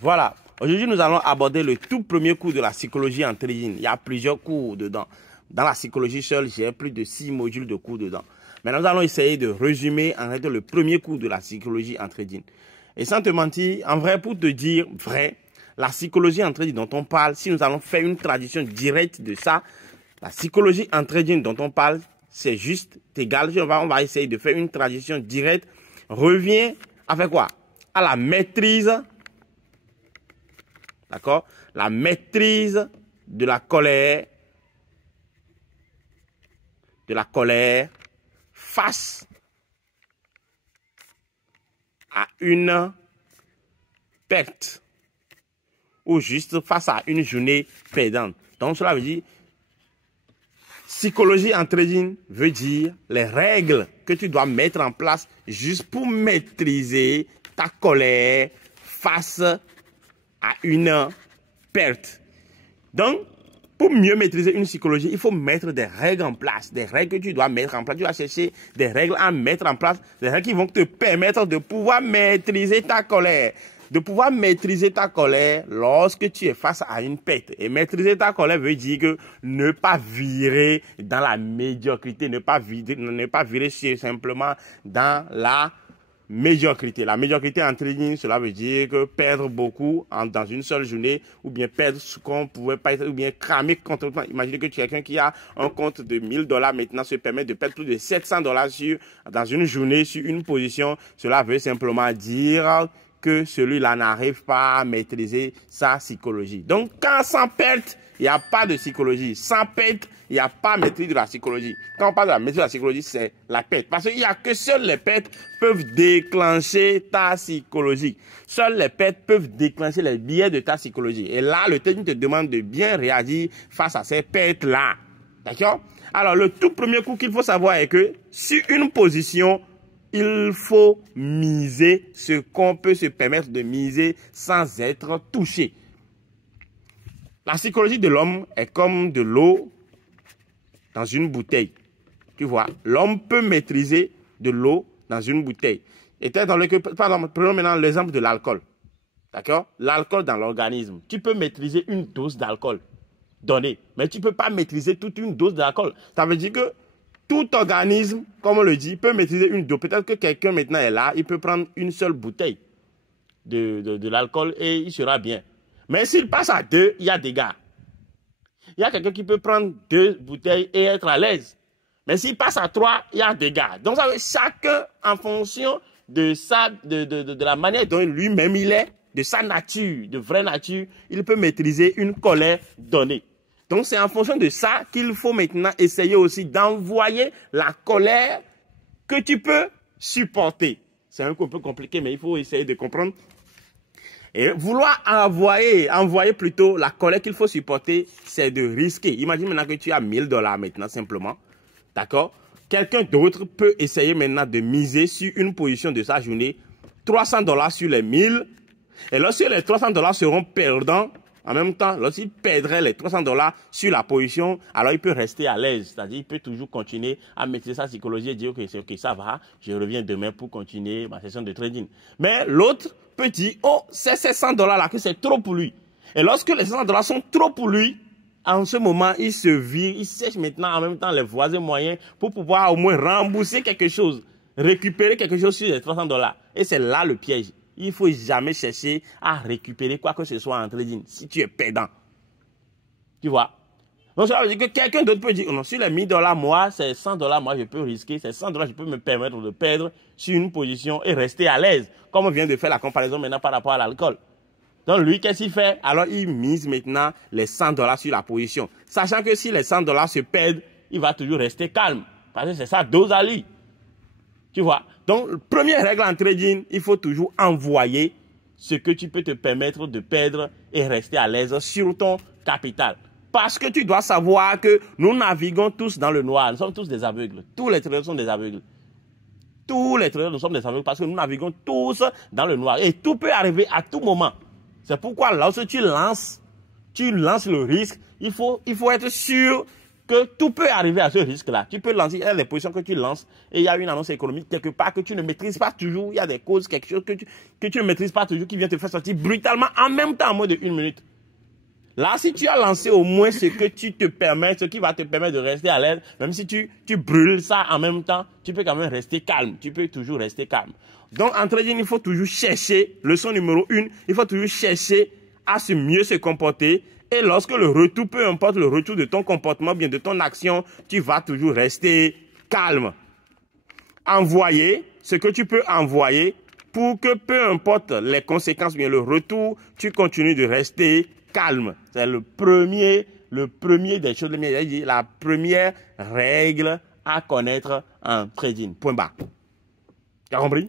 Voilà. Aujourd'hui, nous allons aborder le tout premier cours de la psychologie en trading. Il y a plusieurs cours dedans. Dans la psychologie seule, j'ai plus de 6 modules de cours dedans. Maintenant, nous allons essayer de résumer en fait le premier cours de la psychologie en trading. Et sans te mentir, en vrai, pour te dire vrai, la psychologie en trading dont on parle, si nous allons faire une traduction directe de ça, la psychologie en trading dont on parle, c'est juste égal. On va essayer de faire une traduction directe. Revient avec quoi? À la maîtrise. D'accord? La maîtrise de la colère. Face à une perte. Ou juste face à une journée perdante. Donc cela veut dire, psychologie en trading veut dire les règles que tu dois mettre en place juste pour maîtriser ta colère face à une perte. Donc, pour mieux maîtriser une psychologie, il faut mettre des règles en place. Des règles que tu dois mettre en place. Tu vas chercher des règles à mettre en place. Des règles qui vont te permettre de pouvoir maîtriser ta colère. De pouvoir maîtriser ta colère lorsque tu es face à une perte. Et maîtriser ta colère veut dire que ne pas virer dans la médiocrité. Ne pas virer simplement dans la médiocrité. La médiocrité en trading, cela veut dire que perdre beaucoup dans une seule journée, ou bien perdre ce qu'on pouvait pas être, ou bien cramer complètement. Imaginez que tu es quelqu'un qui a un compte de $1000 maintenant se permet de perdre plus de $700 dans une journée sur une position. Cela veut simplement dire que celui-là n'arrive pas à maîtriser sa psychologie. Donc, quand sans perte, il n'y a pas de psychologie. Sans perte, il n'y a pas de maîtrise de la psychologie. Quand on parle de la maîtrise de la psychologie, c'est la perte. Parce qu'il n'y a que seules les pertes peuvent déclencher ta psychologie. Seules les pertes peuvent déclencher les biais de ta psychologie. Et là, le technique te demande de bien réagir face à ces pertes-là. D'accord? Alors, le tout premier coup qu'il faut savoir est que sur une position, il faut miser ce qu'on peut se permettre de miser sans être touché. La psychologie de l'homme est comme de l'eau dans une bouteille. Tu vois, l'homme peut maîtriser de l'eau dans une bouteille. Et dans le, par exemple, prenons maintenant l'exemple de l'alcool. D'accord? L'alcool dans l'organisme. Tu peux maîtriser une dose d'alcool donnée, mais tu ne peux pas maîtriser toute une dose d'alcool. Ça veut dire que tout organisme, comme on le dit, peut maîtriser une dose. Peut-être que quelqu'un maintenant est là, il peut prendre une seule bouteille de l'alcool et il sera bien. Mais s'il passe à 2, il y a des dégâts. Il y a quelqu'un qui peut prendre 2 bouteilles et être à l'aise. Mais s'il passe à 3, il y a des dégâts. Donc, ça veut chacun, en fonction de la manière dont lui-même il est, de sa nature, de vraie nature, il peut maîtriser une colère donnée. Donc, c'est en fonction de ça qu'il faut maintenant essayer aussi d'envoyer la colère que tu peux supporter. C'est un peu compliqué, mais il faut essayer de comprendre. Et vouloir envoyer plutôt la colère qu'il faut supporter, c'est de risquer. Imagine maintenant que tu as $1000 maintenant, simplement. D'accord? Quelqu'un d'autre peut essayer maintenant de miser sur une position de sa journée, $300 sur les 1000. Et lorsque les $300 seront perdants, en même temps, lorsqu'il perdrait les $300 sur la position, alors il peut rester à l'aise. C'est-à-dire, il peut toujours continuer à maîtriser sa psychologie et dire, ok, ça va, je reviens demain pour continuer ma session de trading. Mais l'autre peut dire, oh, c'est ces $100-là que c'est trop pour lui. Et lorsque les $100 sont trop pour lui, en ce moment, il se vire, il cherche maintenant en même temps les voies moyens pour pouvoir au moins rembourser quelque chose, récupérer quelque chose sur les $300. Et c'est là le piège. Il ne faut jamais chercher à récupérer quoi que ce soit en trading si tu es perdant. Tu vois? Donc, ça veut dire que quelqu'un d'autre peut dire, non, sur les $1000, moi, c'est $100, moi, je peux risquer. C'est $100, je peux me permettre de perdre sur une position et rester à l'aise. Comme on vient de faire la comparaison maintenant par rapport à l'alcool. Donc, lui, qu'est-ce qu'il fait? Alors, il mise maintenant les $100 sur la position. Sachant que si les $100 se perdent, il va toujours rester calme. Parce que c'est sa dose à lui. Tu vois? Donc, première règle en trading, il faut toujours envoyer ce que tu peux te permettre de perdre et rester à l'aise sur ton capital. Parce que tu dois savoir que nous naviguons tous dans le noir. Nous sommes tous des aveugles. Tous les traders sont des aveugles. Tous les traders, nous sommes des aveugles parce que nous naviguons tous dans le noir. Et tout peut arriver à tout moment. C'est pourquoi lorsque tu lances le risque, il faut être sûr que tout peut arriver à ce risque-là. Tu peux lancer, il y a des positions que tu lances et il y a une annonce économique quelque part que tu ne maîtrises pas toujours. Il y a des causes, quelque chose que tu ne maîtrises pas toujours qui vient te faire sortir brutalement en même temps en moins de 1 minute. Là, si tu as lancé au moins ce que tu te permets, ce qui va te permettre de rester à l'aise, même si tu brûles ça en même temps, tu peux quand même rester calme. Tu peux toujours rester calme. Donc, en trading, il faut toujours chercher, leçon numéro 1, il faut toujours chercher à mieux se comporter. Et lorsque le retour, peu importe le retour de ton comportement, bien de ton action, tu vas toujours rester calme. Envoyer ce que tu peux envoyer pour que peu importe les conséquences, bien le retour, tu continues de rester calme. C'est le premier des choses, la première règle à connaître en trading. Point barre. Tu as compris?